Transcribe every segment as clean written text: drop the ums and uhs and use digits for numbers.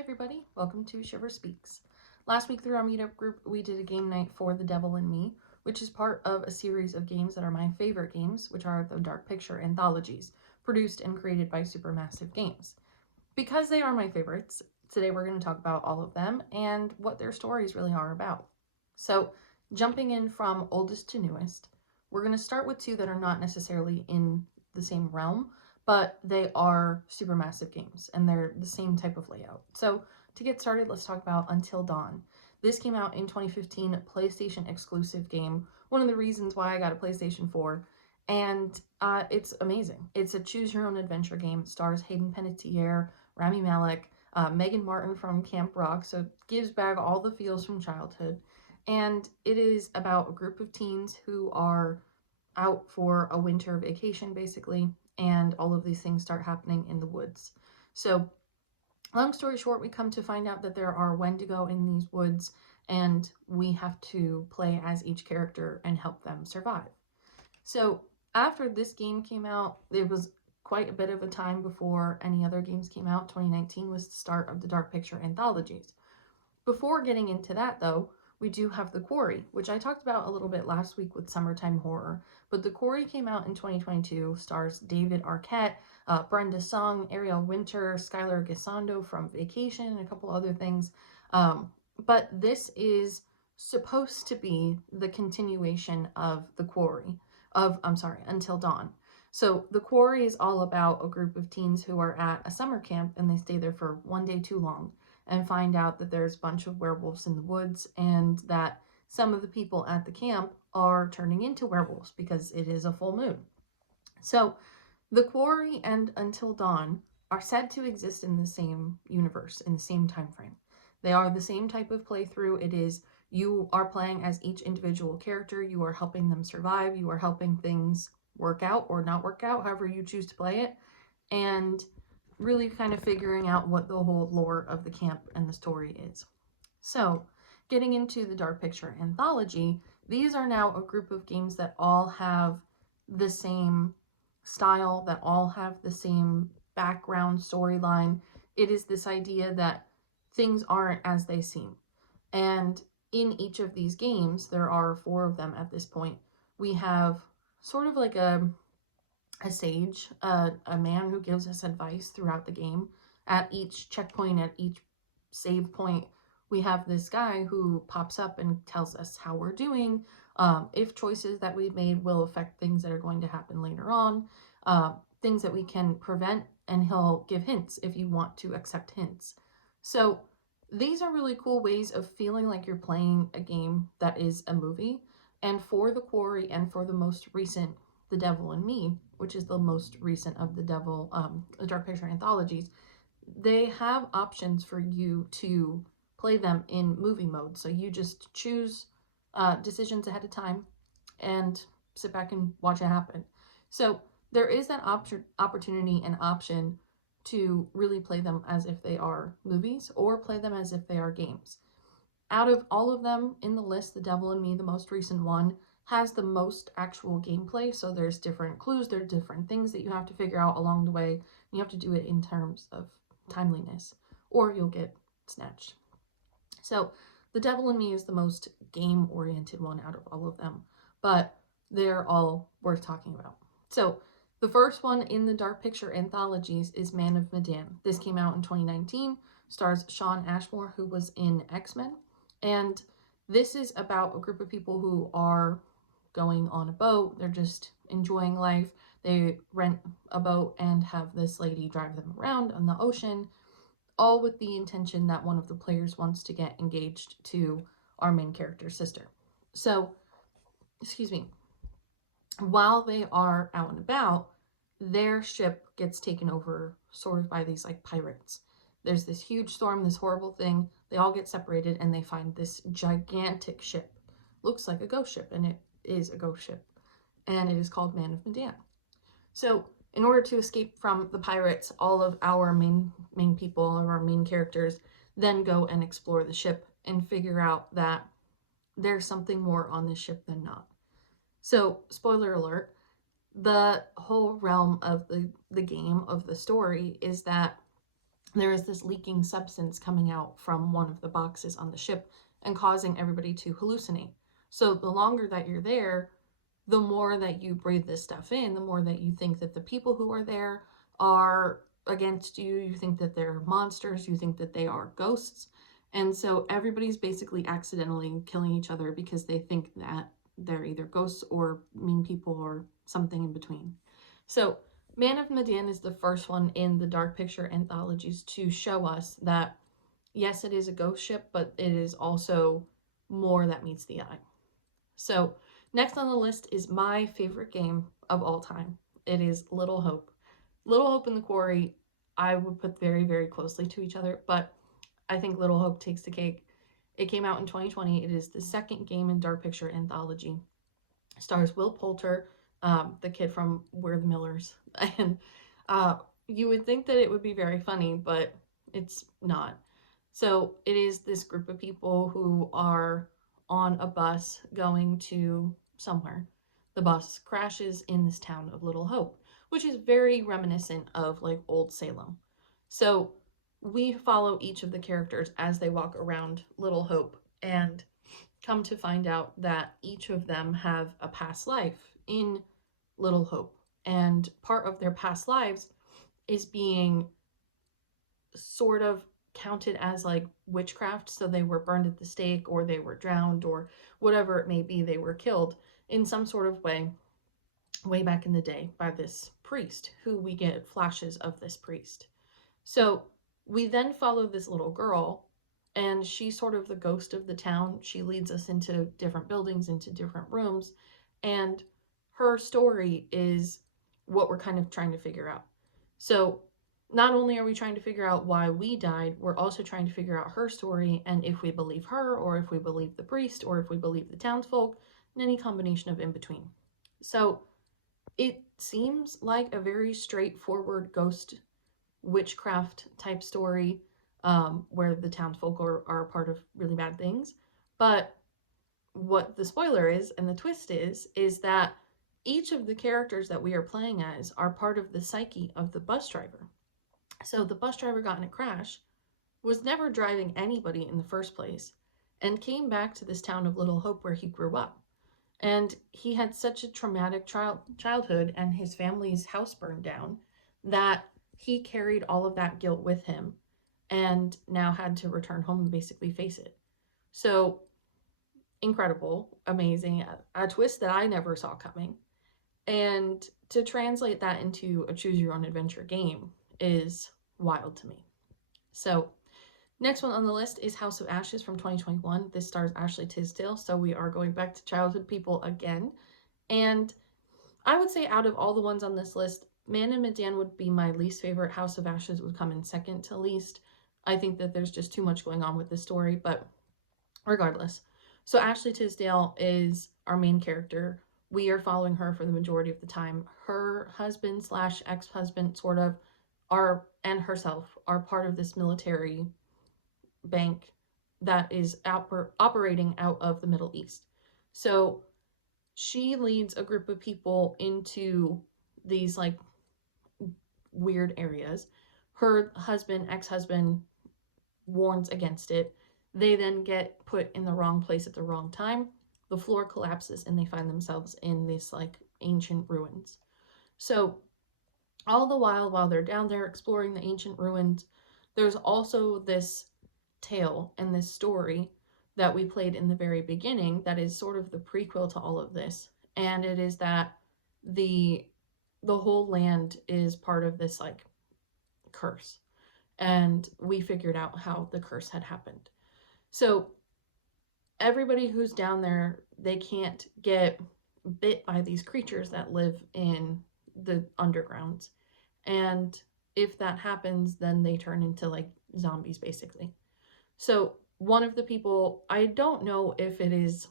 everybody, welcome to Shivers Speaks. Last week through our meetup group, we did a game night for The Devil in Me, which is part of a series of games that are my favorite games, which are the Dark Picture Anthologies, produced and created by Supermassive Games. Because they are my favorites, today we're going to talk about all of them and what their stories really are about. So, jumping in from oldest to newest, we're going to start with two that are not necessarily in the same realm, but they are Supermassive Games and they're the same type of layout. So, to get started, let's talk about Until Dawn. This came out in 2015, PlayStation exclusive game. One of the reasons why I got a PlayStation 4, and it's amazing. It's a choose your own adventure game. It stars Hayden Panettiere, Rami Malek, Megan Martin from Camp Rock, so it gives back all the feels from childhood. And it is about a group of teens who are out for a winter vacation, basically, and all of these things start happening in the woods. So, long story short, we come to find out that there are Wendigo in these woods, and we have to play as each character and help them survive. So, after this game came out, it was quite a bit of a time before any other games came out. 2019 was the start of the Dark Picture Anthologies. Before getting into that, though, we do have The Quarry, which I talked about a little bit last week with Summertime Horror. But The Quarry came out in 2022, stars David Arquette, Brenda Song, Ariel Winter, Skylar Gisondo from Vacation, and a couple other things. But this is supposed to be the continuation of The Quarry, Until Dawn. So The Quarry is all about a group of teens who are at a summer camp and they stay there for one day too long and find out that there's a bunch of werewolves in the woods and that some of the people at the camp are turning into werewolves because it is a full moon. So The Quarry and Until Dawn are said to exist in the same universe, in the same time frame. They are the same type of playthrough. It is you are playing as each individual character, you are helping them survive, you are helping things work out or not work out, however you choose to play it, and really kind of figuring out what the whole lore of the camp and the story is. So, getting into the Dark Picture Anthology, these are now a group of games that all have the same style, that all have the same background storyline. It is this idea that things aren't as they seem. And in each of these games, there are 4 of them at this point, we have sort of like a sage, a man who gives us advice throughout the game. At each checkpoint, at each save point, we have this guy who pops up and tells us how we're doing, if choices that we've made will affect things that are going to happen later on, things that we can prevent, and he'll give hints if you want to accept hints. So these are really cool ways of feeling like you're playing a game that is a movie. And for The Quarry and for the most recent The Devil in Me, which is the most recent of the Dark Picture Anthologies, they have options for you to play them in movie mode. So you just choose decisions ahead of time and sit back and watch it happen. So there is that opportunity and option to really play them as if they are movies or play them as if they are games. Out of all of them in the list, The Devil in Me, the most recent one, has the most actual gameplay. So there's different clues, there are different things that you have to figure out along the way. You have to do it in terms of timeliness, or you'll get snatched. So The Devil in Me is the most game-oriented one out of all of them, but they're all worth talking about. So the first one in the Dark Picture Anthologies is Man of Medan. This came out in 2019, stars Shawn Ashmore, who was in X-Men, and this is about a group of people who are going on a boat. They're just enjoying life. They rent a boat and have this lady drive them around on the ocean, all with the intention that one of the players wants to get engaged to our main character's sister. So, while they are out and about, their ship gets taken over sort of by these like pirates. There's this huge storm, this horrible thing. They all get separated and they find this gigantic ship. Looks like a ghost ship, and it is a ghost ship. And it is called Man of Medan. So in order to escape from the pirates, all of our main people, or our main characters, then go and explore the ship and figure out that there's something more on this ship than not. So, spoiler alert, the whole realm of the game, of the story, is that there is this leaking substance coming out from one of the boxes on the ship and causing everybody to hallucinate. So the longer that you're there, the more that you breathe this stuff in, the more that you think that the people who are there are against you. You think that they're monsters. You think that they are ghosts. And so everybody's basically accidentally killing each other because they think that they're either ghosts or mean people or something in between. So Man of Medan is the first one in the Dark Picture anthologies to show us that, yes, it is a ghost ship, but it is also more that meets the eye. So next on the list is my favorite game of all time. It is Little Hope. Little Hope and The Quarry, I would put very, very closely to each other, but I think Little Hope takes the cake. It came out in 2020. It is the second game in Dark Picture Anthology. It stars Will Poulter, the kid from We're the Millers. And uh, you would think that it would be very funny, but it's not. So it is this group of people who are on a bus going to somewhere. The bus crashes in this town of Little Hope, which is very reminiscent of like Old Salem. So we follow each of the characters as they walk around Little Hope and come to find out that each of them have a past life in Little Hope. And part of their past lives is being sort of counted as like witchcraft. So they were burned at the stake, or they were drowned, or whatever it may be, they were killed in some sort of way back in the day by this priest, who we get flashes of this priest. So we then follow this little girl, and she's sort of the ghost of the town. She leads us into different buildings, into different rooms, and her story is what we're kind of trying to figure out. So not only are we trying to figure out why we died, we're also trying to figure out her story and if we believe her, or if we believe the priest, or if we believe the townsfolk, and any combination of in between. So it seems like a very straightforward ghost witchcraft type story, where the townsfolk are a part of really bad things. But what the spoiler is and the twist is that each of the characters that we are playing as are part of the psyche of the bus driver. So the bus driver got in a crash, was never driving anybody in the first place, and came back to this town of Little Hope where he grew up. And he had such a traumatic childhood, and his family's house burned down, that he carried all of that guilt with him and now had to return home and basically face it. So incredible, amazing, a twist that I never saw coming. And to translate that into a choose your own adventure game is wild to me. So next one on the list is House of Ashes from 2021. This stars Ashley Tisdale, so we are going back to childhood people again. And I would say out of all the ones on this list, Man and Medan would be my least favorite. House of Ashes would come in second to least. I think that there's just too much going on with this story, but regardless. So Ashley Tisdale is our main character. We are following her for the majority of the time. Her husband slash ex-husband sort of are, and herself, are part of this military bank that is operating out of the Middle East. So she leads a group of people into these like weird areas. Her husband, ex-husband, warns against it. They then get put in the wrong place at the wrong time. The floor collapses and they find themselves in these like ancient ruins. So all the while they're down there exploring the ancient ruins, there's also this tale and this story that we played in the very beginning that is sort of the prequel to all of this. And it is that the whole land is part of this like curse. And we figured out how the curse had happened. So everybody who's down there, they can't get bit by these creatures that live in the undergrounds. And if that happens, then they turn into like zombies basically. So one of the people, I don't know if it is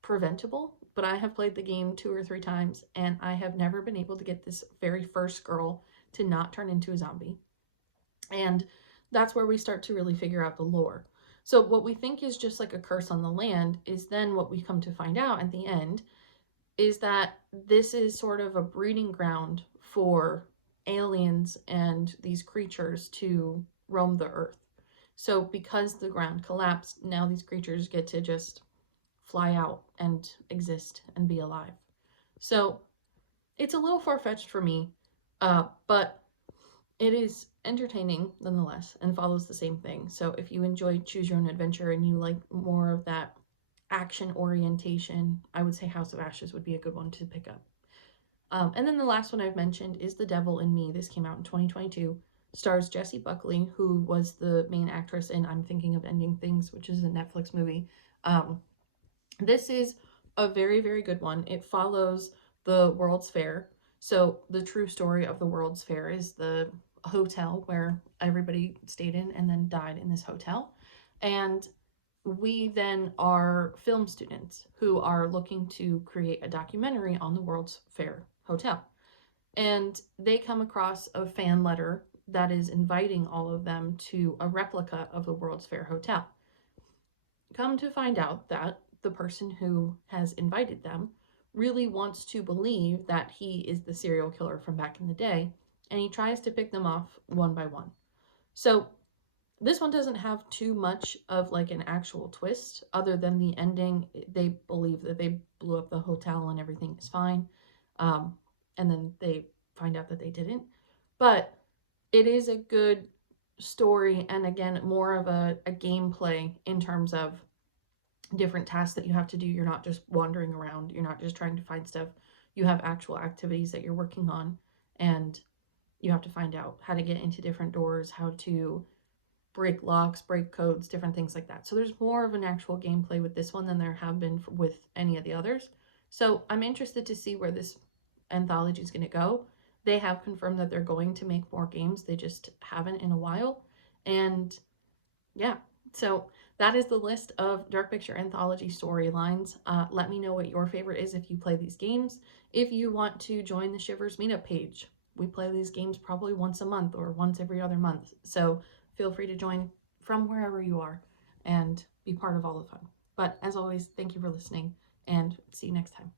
preventable, but I have played the game 2 or 3 times and I have never been able to get this very first girl to not turn into a zombie. And that's where we start to really figure out the lore. So what we think is just like a curse on the land is then what we come to find out at the end is that this is sort of a breeding ground for aliens and these creatures to roam the earth. So because the ground collapsed, now these creatures get to just fly out and exist and be alive. So it's a little far-fetched for me, but it is entertaining nonetheless and follows the same thing. So if you enjoy choose your own adventure and you like more of that action orientation, I would say House of Ashes would be a good one to pick up. And then the last one I've mentioned is The Devil in Me. This came out in 2022. Stars Jessie Buckley, who was the main actress in I'm Thinking of Ending Things, which is a Netflix movie. Um, this is a very, very good one. It follows the World's Fair. So the true story of the World's Fair is the hotel where everybody stayed in and then died in this hotel. And we then are film students who are looking to create a documentary on the World's Fair Hotel. And they come across a fan letter that is inviting all of them to a replica of the World's Fair Hotel. Come to find out that the person who has invited them really wants to believe that he is the serial killer from back in the day, and he tries to pick them off one by one. So this one doesn't have too much of like an actual twist other than the ending. They believe that they blew up the hotel and everything is fine. Um, and then they find out that they didn't. But it is a good story, and again, more of a gameplay in terms of different tasks that you have to do. You're not just wandering around, you're not just trying to find stuff. You have actual activities that you're working on, and you have to find out how to get into different doors, how to break locks, break codes, different things like that. So there's more of an actual gameplay with this one than there have been with any of the others. So I'm interested to see where this anthology is going to go. They have confirmed that they're going to make more games, they just haven't in a while. And yeah, so that is the list of Dark Picture Anthology storylines. Let me know what your favorite is if you play these games. If you want to join the Shivers meetup page, we play these games probably once a month or once every other month. So feel free to join from wherever you are and be part of all the fun. But as always, thank you for listening and see you next time.